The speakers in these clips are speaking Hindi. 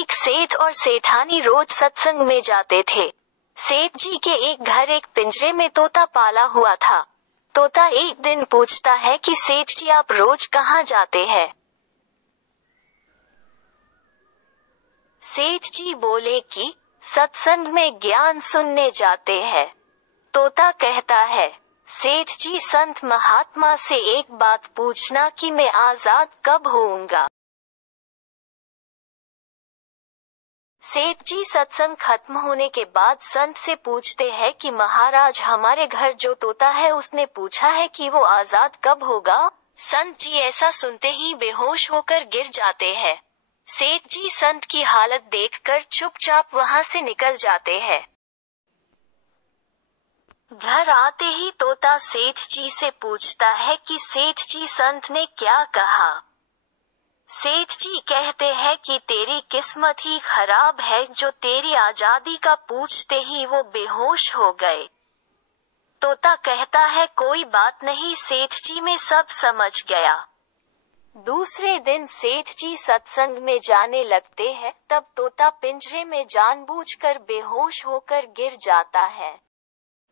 एक सेठ और सेठानी रोज सत्संग में जाते थे। सेठ जी के एक घर एक पिंजरे में तोता पाला हुआ था। तोता एक दिन पूछता है कि सेठ जी आप रोज कहाँ जाते हैं? सेठ जी बोले कि सत्संग में ज्ञान सुनने जाते हैं। तोता कहता है, सेठ जी संत महात्मा से एक बात पूछना कि मैं आजाद कब होऊंगा? सेठ जी सत्संग खत्म होने के बाद संत से पूछते हैं कि महाराज हमारे घर जो तोता है उसने पूछा है कि वो आजाद कब होगा? संत जी ऐसा सुनते ही बेहोश होकर गिर जाते हैं। सेठ जी संत की हालत देखकर चुपचाप वहां से निकल जाते हैं। घर आते ही तोता सेठ जी से पूछता है कि सेठ जी संत ने क्या कहा? सेठ जी कहते हैं कि तेरी किस्मत ही खराब है जो तेरी आजादी का पूछते ही वो बेहोश हो गए। तोता कहता है कोई बात नहीं सेठ जी मैं सब समझ गया। दूसरे दिन सेठ जी सत्संग में जाने लगते हैं, तब तोता पिंजरे में जानबूझकर बेहोश होकर गिर जाता है।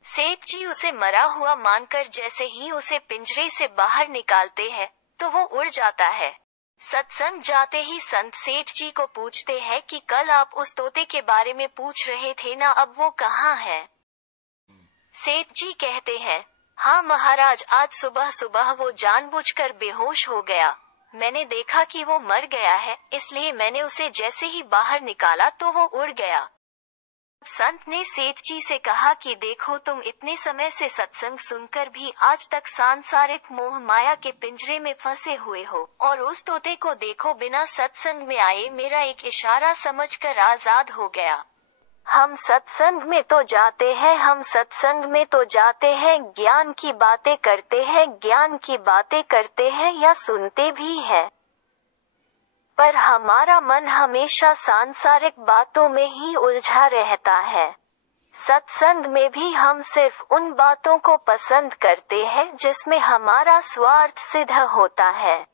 सेठ जी उसे मरा हुआ मानकर जैसे ही उसे पिंजरे से बाहर निकालते हैं, तो वो उड़ जाता है। सत्संग जाते ही संत सेठ जी को पूछते हैं कि कल आप उस तोते के बारे में पूछ रहे थे ना, अब वो कहाँ है? सेठ जी कहते हैं, हाँ महाराज आज सुबह सुबह वो जानबूझकर बेहोश हो गया। मैंने देखा कि वो मर गया है, इसलिए मैंने उसे जैसे ही बाहर निकाला तो वो उड़ गया। संत ने सेठ जी से कहा कि देखो तुम इतने समय से सत्संग सुनकर भी आज तक सांसारिक मोह माया के पिंजरे में फंसे हुए हो, और उस तोते को देखो बिना सत्संग में आए मेरा एक इशारा समझकर आजाद हो गया। हम सत्संग में तो जाते हैं, हम सत्संग में तो जाते हैं, ज्ञान की बातें करते हैं, ज्ञान की बातें करते हैं या सुनते भी हैं, पर हमारा मन हमेशा सांसारिक बातों में ही उलझा रहता है। सत्संग में भी हम सिर्फ उन बातों को पसंद करते हैं जिसमें हमारा स्वार्थ सिद्ध होता है,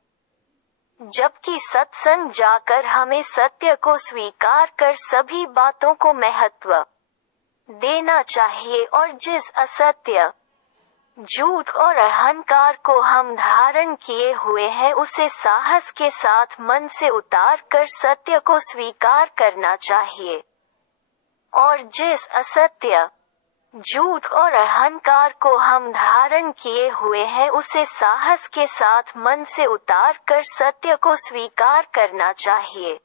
जबकि सत्संग जाकर हमें सत्य को स्वीकार कर सभी बातों को महत्व देना चाहिए और जिस असत्य, झूठ और अहंकार को हम धारण किए हुए हैं उसे साहस के साथ मन से उतार कर सत्य को स्वीकार करना चाहिए, और जिस असत्य, झूठ और अहंकार को हम धारण किए हुए हैं उसे साहस के साथ मन से उतार कर सत्य को स्वीकार करना चाहिए।